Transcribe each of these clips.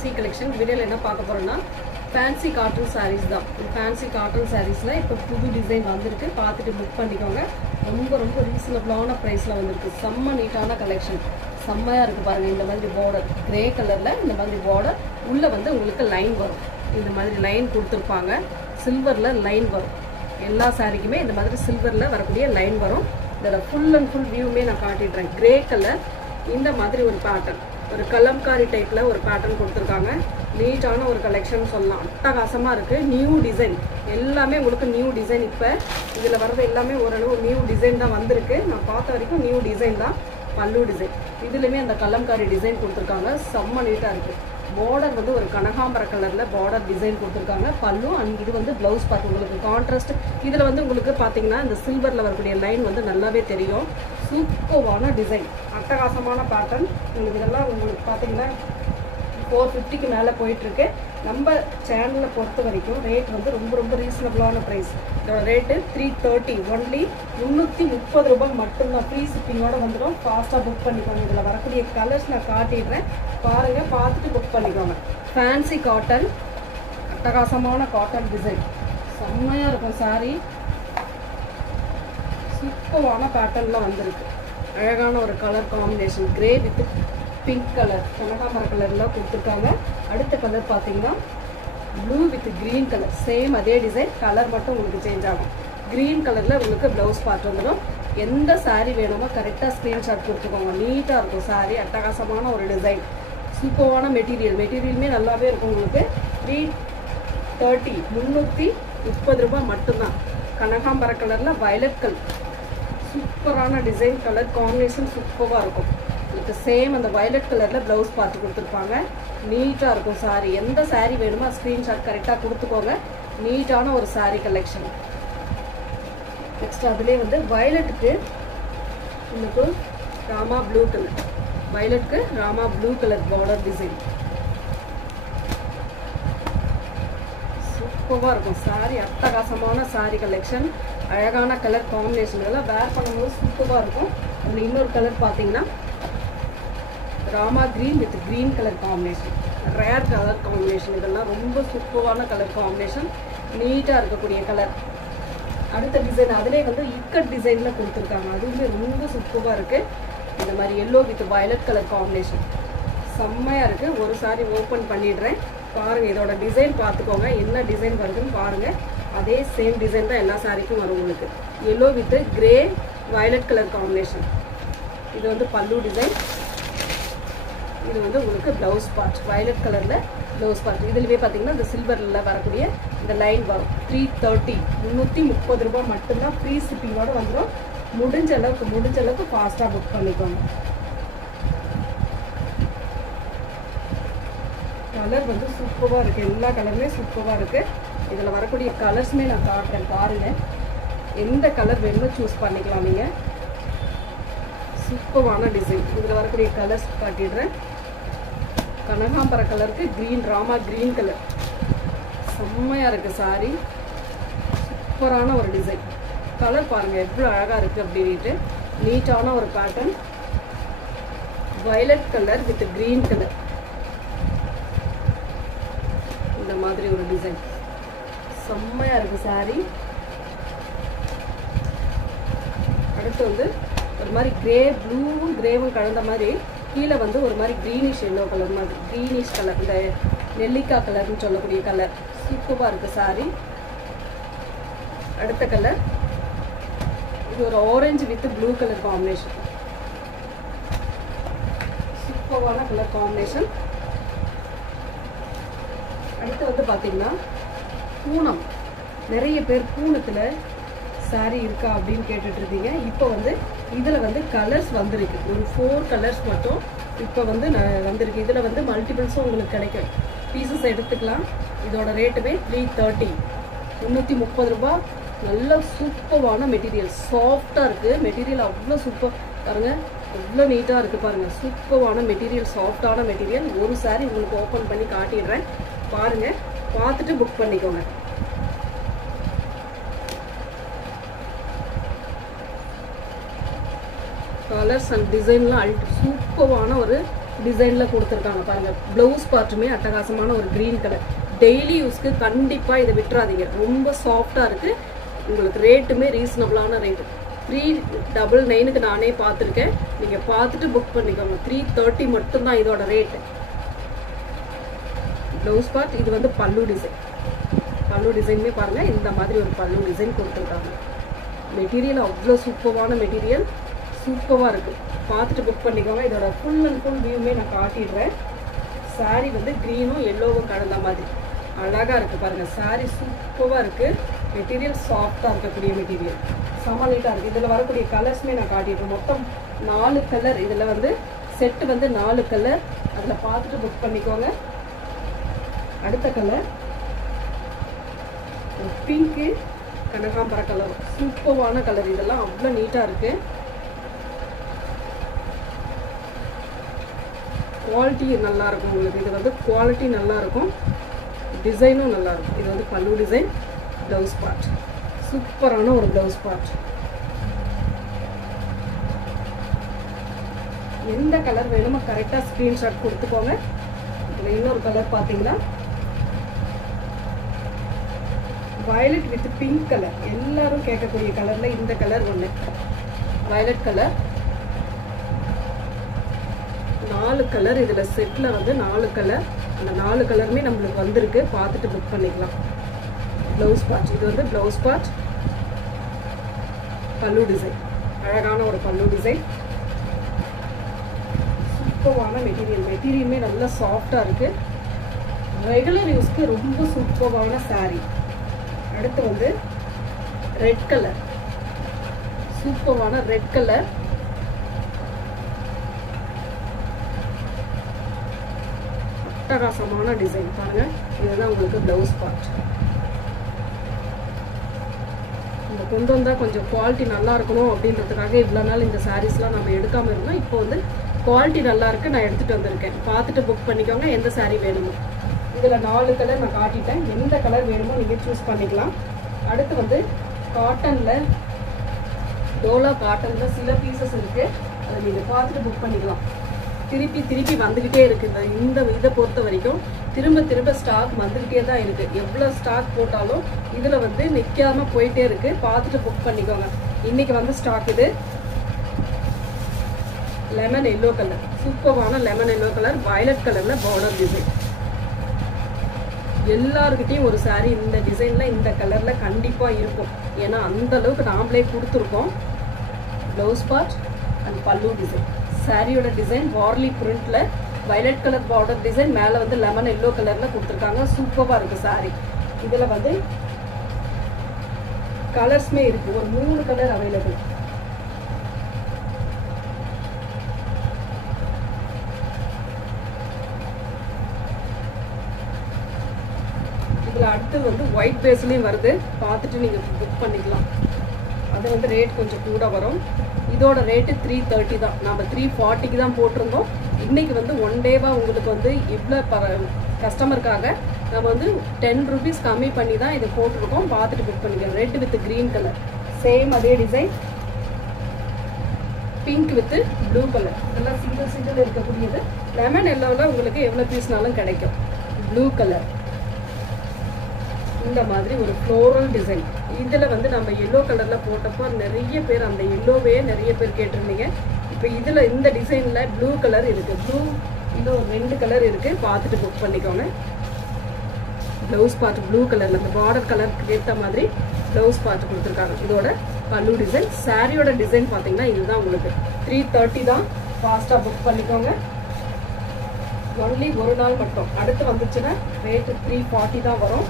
Fancy collection. வீடியோவில் என்ன பார்க்க போகிறோன்னா ஃபேன்சி காட்டன் சாரீஸ் தான். ஃபேன்சி காட்டன் சாரீஸில் இப்போ புது டிசைன் வந்திருக்கு, பார்த்துட்டு புக் பண்ணிக்கோங்க. ரொம்ப ரொம்ப ரீசனபிளான ப்ரைஸில் வந்திருக்கு. செம்ம நீட்டான கலெக்ஷன், செம்மையாக இருக்குது பாருங்கள். இந்த மாதிரி பார்டர் கிரே கலரில் இந்த மாதிரி பார்டர் உள்ளே வந்து உங்களுக்கு லைன் வரும். இந்த மாதிரி லைன் கொடுத்துருப்பாங்க, சில்வரில் லைன் வரும். எல்லா சாரிக்குமே இந்த மாதிரி சில்வரில் வரக்கூடிய லைன் வரும். இதோட ஃபுல் அண்ட் ஃபுல் வியூமே நான் காட்டிடுறேன். கிரே கலர் இந்த மாதிரி ஒரு பேட்டர்ன், ஒரு கலம்காரி டைப்பில் ஒரு பேட்டர்ன் கொடுத்துருக்காங்க. நீட்டான ஒரு கலெக்ஷன் சொல்லலாம். அட்டகாசமாக இருக்குது. நியூ டிசைன் எல்லாமே உங்களுக்கு நியூ டிசைன். இப்போ இதில் வர்றது எல்லாமே ஓரளவு நியூ டிசைன் தான் வந்திருக்கு. நான் பார்த்த வரைக்கும் நியூ டிசைன் தான். பல்லு டிசைன் இதுலையுமே அந்த கலம்காரி டிசைன் கொடுத்துருக்காங்க. செம்ம நீட்டாக இருக்குது. பார்டர் வந்து ஒரு கனகாம்பர கலரில் பார்டர் டிசைன் கொடுத்துருக்காங்க. பல்லு அண்ட் இது வந்து ப்ளவுஸ் பார்ட் உங்களுக்கு கான்ட்ராஸ்ட். இதில் வந்து உங்களுக்கு பார்த்தீங்கன்னா இந்த சில்வரில் வரக்கூடிய லைன் வந்து நல்லாவே தெரியும். சூப்பரான டிசைன், அட்டகாசமான பேட்டர்ன். உங்களுக்கு இதெல்லாம் உங்களுக்கு பார்த்தீங்கன்னா 450க்கு மேலே போயிட்டுருக்கு. நம்ம சேனலில் பொறுத்த வரைக்கும் ரேட் வந்து ரொம்ப ரொம்ப ரீசனபிளான ப்ரைஸ். இதோட ரேட்டு 330 ஒன்லி. 330 ரூபாய் மட்டும்தான். ஃப்ரீ ஷிப்பிங்கோடு வந்துடும். ஃபாஸ்ட்டாக புக் பண்ணிக்கோங்க. இதில் வரக்கூடிய கலர்ஸ் நான் காட்டிடுறேன், பாருங்கள், பார்த்துட்டு புக் பண்ணிக்கோங்க. ஃபேன்சி காட்டன், அட்டகாசமான காட்டன் டிசைன், செம்மையாக இருக்கும் சாரீ. சூப்பரான பேட்டர்னில் வந்திருக்கு. அழகான ஒரு colour combination, grey with pink colour, கனகாம்பர கலர்லாம் கொடுத்துருக்காங்க. அடுத்த கலர் பார்த்தீங்கன்னா blue with green colour. Same அதே டிசைன், கலர் மட்டும் உங்களுக்கு சேஞ்ச் ஆகும். க்ரீன் கலரில் உங்களுக்கு ப்ளவுஸ் பார்ட் வந்துடும். எந்த சாரீ வேணுமோ கரெக்டாக ஸ்க்ரீன்ஷாட் கொடுத்துக்கோங்க. நீட்டாக இருக்கும் சாரீ. அட்டகாசமான ஒரு டிசைன், சூப்பரான மெட்டீரியலுமே நல்லாவே இருக்கும். உங்களுக்கு 330 330 ரூபாய் மட்டும்தான். கனகாம்பர கலரில் வயலட் கலர், சூப்பரான டிசைன், கலர் காம்பினேஷன் சூப்பராக இருக்கும். இதுக்கு சேம் அந்த வயலட் கலரில் ப்ளவுஸ் பார்த்து கொடுத்துருப்பாங்க. நீட்டாக இருக்கும் சாரீ. எந்த சாரீ வேணுமோ ஸ்க்ரீன்ஷாட் கரெக்டாக கொடுத்துக்கோங்க. நீட்டான ஒரு சாரீ கலெக்ஷன். நெக்ஸ்ட் அதுலேயே வந்து வயலட்டுக்கு உங்களுக்கு ராமா ப்ளூ கலர், வயலட்டுக்கு Rama blue colour border design சூப்பராக இருக்கும் சாரீ. அட்டகாசமான சாரீ கலெக்ஷன், அழகான கலர் காம்பினேஷன். இதெல்லாம் வேர் பண்ணும்போது சூப்பராக இருக்கும். அதில் இன்னொரு கலர் பார்த்தீங்கன்னா Rama green with green colour combination, rare colour combination. இதெல்லாம் ரொம்ப சூப்பரான கலர் காம்பினேஷன், நீட்டாக இருக்கக்கூடிய கலர். அடுத்த டிசைன் அதிலே வந்து இக்கட் டிசைனில் கொடுத்துருக்காங்க. அதுவுமே ரொம்ப சூப்பராக இருக்குது. இந்த மாதிரி yellow with violet colour combination செம்மையாக இருக்குது. ஒரு சாரி ஓப்பன் பண்ணிடுறேன், பாருங்கள். இதோட டிசைன் பார்த்துக்கோங்க, என்ன டிசைன் வருதுன்னு பாருங்கள். அதே சேம் டிசைன் தான் எல்லா சாரிக்கும் வரும் உங்களுக்கு. Yellow with grey violet colour combination. இது வந்து பல்லு டிசைன். இது வந்து உங்களுக்கு ப்ளவுஸ் பார்ட், வயலட் கலரில் ப்ளவுஸ் பார்ட். இதுலேயே பார்த்தீங்கன்னா இந்த சில்வரில் வரக்கூடிய இந்த லைன் வரும். 330 330 ரூபாய் மட்டும்தான். ஃப்ரீ ஷிப்பிங்கோடு வந்துடும். முடிஞ்ச அளவுக்கு ஃபாஸ்ட்டாக புக் பண்ணிக்கோங்க. கலர் வந்து சூப்பராக இருக்குது. எல்லா கலருமே சூப்பராக இருக்குது. இதில் வரக்கூடிய கலர்ஸுமே நான் காட்டுறேன், பாருங்கள். எந்த கலர் வேணுமோ சூஸ் பண்ணிக்கலாம் நீங்கள். சூப்பரான டிசைன். இதில் வரக்கூடிய கலர்ஸ் காட்டிடுறேன். கனகாம்பர கலருக்கு க்ரீன், ராமா க்ரீன் கலர், செம்மையாக இருக்குது சாரீ. சூப்பரான ஒரு டிசைன். கலர் பாருங்கள் எவ்வளோ அழகாக இருக்குது அப்படின்ட்டு. நீட்டான ஒரு pattern, violet colour with green colour, இந்த மாதிரி ஒரு டிசைன் செம்மையாக இருக்குது சாரீ. அடுத்து வந்து ஒரு மாதிரி ப்ளூவும் கிரேவும் கலந்த மாதிரி கீழே வந்து ஒரு மாதிரி க்ரீனிஷ் எல்லோ கலர் மாதிரி, க்ரீனிஷ் கலர், இந்த நெல்லிக்காய் கலர்னு சொல்லக்கூடிய கலர். சூப்பராக இருக்குது சாரீ. அடுத்த கலர் இது ஒரு orange with blue colour combination, சூப்பரான கலர் காம்பினேஷன். அடுத்து வந்து பார்த்தீங்கன்னா பூனம். நிறைய பேர் பூனத்தில் சாரீ இருக்கா அப்படின்னு கேட்டுட்டு இருந்தீங்க. இப்போ வந்து இதில் வந்து கலர்ஸ் வந்திருக்கு. ஒரு 4 கலர்ஸ் மட்டும் இப்போ வந்து வந்திருக்கு. இதில் வந்து மல்டிபிள்ஸும் உங்களுக்கு கிடைக்கும். பீசஸ் எடுத்துக்கலாம். இதோட ரேட்டுமே 330 330 ரூபாய். நல்ல சூப்பரான மெட்டீரியல், சாஃப்டாக இருக்குது மெட்டீரியல். அவ்வளோ சூப்பர் பாருங்கள், எவ்வளோ நீட்டாக இருக்குது பாருங்கள். சூப்பரான மெட்டீரியல், சாஃப்டான மெட்டீரியல். ஒரு சாரீ உங்களுக்கு ஓப்பன் பண்ணி காட்டிடுறேன், பாருங்கள். பார்த்துட்டு புக் பண்ணிக்கோங்க. கலர்ஸ் அண்ட் டிசைன்லாம் சூப்பரான ஒரு டிசைனில் கொடுத்துருக்காங்க பாருங்கள். ப்ளவுஸ் பார்ட்டுமே அட்டகாசமான ஒரு க்ரீன் கலர். டெய்லி யூஸ்க்கு கண்டிப்பாக இதை விட்டுறாதீங்க. ரொம்ப சாஃப்டாக இருக்குது. உங்களுக்கு ரேட்டுமே ரீசனபிளான ரேட்டு. 399க்கு நானே பார்த்துருக்கேன். நீங்கள் பார்த்துட்டு புக் பண்ணிக்கோங்க. 330 மட்டும்தான் இதோட ரேட்டு. ப்ளவுஸ் பார்ட் இது வந்து பல்லு டிசைன். பல்லு டிசைனுமே பாருங்கள், இந்த மாதிரி ஒரு பல்லு டிசைன் கொடுத்துருக்காங்க. மெட்டீரியல் அவ்வளோ சூப்பரான மெட்டீரியல், சூப்பராக இருக்குது. பார்த்துட்டு புக் பண்ணிக்கோங்க. இதோட ஃபுல் அண்ட் ஃபுல் வியூமே நான் காட்டிடுறேன். சாரீ வந்து க்ரீனும் எல்லோவும் கலந்த மாதிரி அழகாக இருக்குது பாருங்கள். சாரீ சூப்பராக இருக்குது. மெட்டீரியல் சாஃப்டாக இருக்கக்கூடிய மெட்டீரியல், செம நீட்டாக இருக்குது. இதில் வரக்கூடிய கலர்ஸுமே நான் காட்டிடுறேன். மொத்தம் 4 கலர். இதில் வந்து செட்டு வந்து 4 கலர். அதில் பார்த்துட்டு புக் பண்ணிக்கோங்க. அடுத்த கலர் பிங்க்கு கனகாம்பர கலர், சூப்பரான கலர். இதெல்லாம் அவ்வளோ நீட்டாக இருக்குது. குவாலிட்டி நல்லாயிருக்கும் உங்களுக்கு. இது வந்து குவாலிட்டி நல்லாயிருக்கும், டிசைனும் நல்லாயிருக்கும். இது வந்து பல்லு டிசைன். ப்ளவுஸ் பார்ட் சூப்பரான ஒரு ப்ளவுஸ் பார்ட். எந்த கலர் வேணுமோ கரெக்டாக ஸ்க்ரீன்ஷாட் கொடுத்துக்கோங்க. இதில் இன்னொரு கலர் பார்த்தீங்கன்னா வயலட் வித் பிங்க் கலர். எல்லாரும் கேட்கக்கூடிய கலரில் இந்த கலர் ஒன்று வயலட் கலர். 4 கலர் இதில் செட்டில் வந்து 4 கலர். அந்த 4 கலருமே நம்மளுக்கு வந்திருக்கு. பார்த்துட்டு புக் பண்ணிக்கலாம். ப்ளவுஸ் பார்ட் இது வந்து ப்ளவுஸ் பார்ட். பல்லு டிசைன் அழகான ஒரு பல்லு டிசைன். சூப்பரான மெட்டீரியல். மெட்டீரியலுமே நல்லா சாஃப்டாக இருக்குது. ரெகுலர் யூஸ்க்கு ரொம்ப சூப்பரான சாரீ. அடுத்து வந்து ரெட் கலர், சூப்பரான ரெட் கலர். அட்டகாசமான டிசைன் பாருங்க. இதுதான் உங்களுக்கு ப்ளவுஸ் பார்ட். இந்த கொண்டு வந்தால் கொஞ்சம் குவாலிட்டி நல்லா இருக்கணும் அப்படின்றதுக்காக இவ்வளோ நாள் இந்த சாரீஸ்லாம் நம்ம எடுக்காமல் இருந்தோம். இப்போ வந்து குவாலிட்டி நல்லா இருக்கு, நான் எடுத்துகிட்டு வந்திருக்கேன். பார்த்துட்டு புக் பண்ணிக்கோங்க எந்த சாரீ வேணுமோ. இதில் 4 கலர் நான் காட்டிட்டேன். எந்த கலர் வேணுமோ நீங்கள் சூஸ் பண்ணிக்கலாம். அடுத்து வந்து காட்டனில், டோலா காட்டனில் சில பீசஸ் இருக்குது. அதை நீங்கள் பார்த்துட்டு புக் பண்ணிக்கலாம். திருப்பி வந்துக்கிட்டே இருக்குது. இந்த இதை பொறுத்த வரைக்கும் திரும்ப ஸ்டாக் வந்துக்கிட்டே தான் இருக்குது. எவ்வளோ ஸ்டாக் போட்டாலும் இதில் வந்து நிற்காமல் போயிட்டே இருக்குது. பார்த்துட்டு புக் பண்ணிக்கோங்க. இன்றைக்கி வந்து ஸ்டாக் இது லெமன் எல்லோ கலர், சூப்பரான லெமன் எல்லோ கலர். வயலட் கலரில் பார்டர் டிசைன். எல்லாருக்கிட்டையும் ஒரு சாரீ இந்த டிசைனில் இந்த கலரில் கண்டிப்பாக இருக்கும். ஏன்னா அந்த அளவுக்கு நாமளே கொடுத்துருக்கோம். Blouse part and pallu design. சாரியோட டிசைன் வார்லி பிரிண்டில் வயலட் கலர் பார்டர் டிசைன். மேலே வந்து லெமன் எல்லோ கலரில் கொடுத்துருக்காங்க. சூப்பராக இருக்குது சாரீ. இதில் வந்து கலர்ஸ்மே இருக்குது. ஒரு 3 கலர் அவைலபிள். இதில் அடுத்தது வந்து ஒயிட் பேஸ்லேயும் வருது. பார்த்துட்டு நீங்கள் புக் பண்ணிக்கலாம். அது வந்து ரேட் கொஞ்சம் கூட வரும். இதோட ரேட்டு 330 தான். நம்ம 340க்கு தான் போட்டிருந்தோம். இன்றைக்கி வந்து 1 டேவாக உங்களுக்கு வந்து இவ்வளோ கஸ்டமருக்காக நம்ம வந்து 10 ரூபீஸ் கம்மி பண்ணி தான் இதை போட்டிருக்கோம். பார்த்துட்டு புக் பண்ணிக்கலாம். Red with green colour, same அதே design. Pink with blue colour. இதெல்லாம் சிங்கிள் இருக்கக்கூடியது. லெமன் எல்லோவில் உங்களுக்கு எவ்வளோ பீஸ்னாலும் கிடைக்கும். ப்ளூ கலர், இந்த மாதிரி ஒரு ஃப்ளோரல் டிசைன். இதில் வந்து நம்ம எல்லோ கலரில் போட்டப்போ நிறைய பேர் அந்த எல்லோவே நிறைய பேர் கேட்டிருந்தீங்க. இப்போ இதில் இந்த டிசைனில் ப்ளூ கலர் இருக்குது. ப்ளூ இது ஒரு 2 கலர் இருக்குது. பார்த்துட்டு புக் பண்ணிக்கோங்க. ப்ளவுஸ் பார்ட் ப்ளூ கலரில் அந்த பார்டர் கலருக்கு ஏற்ற மாதிரி ப்ளவுஸ் பார்ட் கொடுத்துருக்காங்க. இதோட பல்லு டிசைன். சாரியோட டிசைன் பார்த்தீங்கன்னா இதுதான் உங்களுக்கு 330 தான். ஃபாஸ்ட்டாக புக் பண்ணிக்கோங்க. ஒன்லி ஒரு நாள் மட்டும். அடுத்து வந்துச்சுன்னா ரேட்டு 340 தான் வரும்.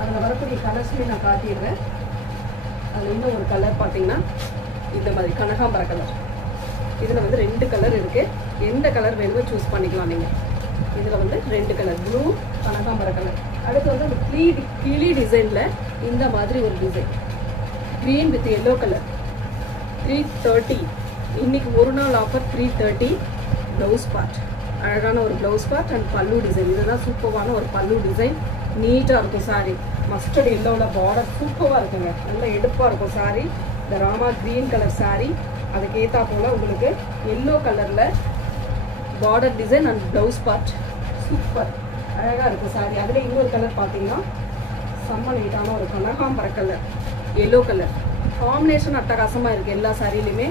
அதில் வரக்கூடிய கலர்ஸுமே நான் காட்டிடுறேன். அதில் இன்னும் ஒரு கலர் பார்த்தீங்கன்னா இந்த மாதிரி கனகாம்பர கலர். இதில் வந்து 2 கலர் இருக்குது. எந்த கலர் வேணுமோ சூஸ் பண்ணிக்கலாம் நீங்கள். இதில் வந்து 2 கலர், ப்ளூ, கனகாம்பர கலர். அடுத்து வந்து ஒரு கிளி டிசைனில் இந்த மாதிரி ஒரு design. Green with yellow colour. 330. இன்றைக்கி ஒரு நாள் ஆஃபர் 330. ப்ளவுஸ் பார்ட் அழகான ஒரு blouse part and pallu design. இதுதான் சூப்பரான ஒரு பல்லு டிசைன். நீட்டாக இருக்கும் சாரீ. மஸ்டர்ட் எல்லோவில் பார்டர் சூப்பராக இருக்குங்க. நல்லா எடுப்பாக இருக்கும் சாரீ. இந்த ராமா க்ரீன் கலர் சாரீ அதுக்கு ஏற்றா போல் உங்களுக்கு எல்லோ கலரில் border design and blouse part super அழகாக இருக்கும் சாரி. அதில் இன்னொரு கலர் பார்த்தீங்கன்னா செம்ம நீட்டான ஒரு கனகாம்பர கலர், எல்லோ கலர் காம்பினேஷன் அட்டகாசமாக இருக்குது. எல்லா சாரிலையுமே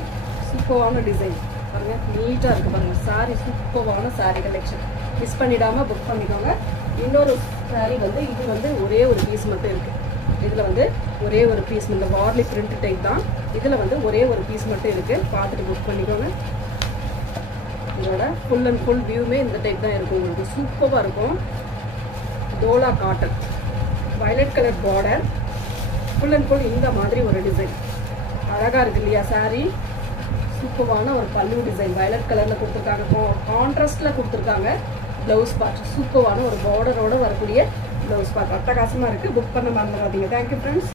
சூப்பரான டிசைன் பாருங்கள், நீட்டாக இருக்குது பாருங்கள். சாரி சூப்பரான சாரி கலெக்ஷன், மிஸ் பண்ணிடாமல் புக் பண்ணிக்கோங்க. இன்னொரு சாரி வந்து இது வந்து ஒரே ஒரு பீஸ் மட்டும் இருக்குது. இதில் வந்து ஒரே ஒரு பீஸ், இந்த வார்லி பிரிண்ட் டைப் தான். இதில் வந்து ஒரே ஒரு பீஸ் மட்டும் இருக்குது, பார்த்துட்டு புக் பண்ணிக்கோங்க. இதோட ஃபுல் அண்ட் ஃபுல் வியூமே இந்த டைப் தான் இருக்கும். உங்களுக்கு சூப்பராக இருக்கும். Dola cotton violet colour border, full and full இந்த மாதிரி ஒரு டிசைன் அழகாக இருக்குது இல்லையா சாரி. சூப்பரான ஒரு பல்லு டிசைன் வயலட் கலரில் கொடுத்துருக்காங்க, கான்ட்ராஸ்டில் கொடுத்துருக்காங்க. ப்ளவுஸ் பார்ட் சூப்பரான ஒரு பார்டரோடு வரக்கூடிய ப்ளவுஸ் பார்ட் அட்டகாசமாக இருக்குது. புக் பண்ண மாதிரி பார்த்தீங்க. Thank you friends.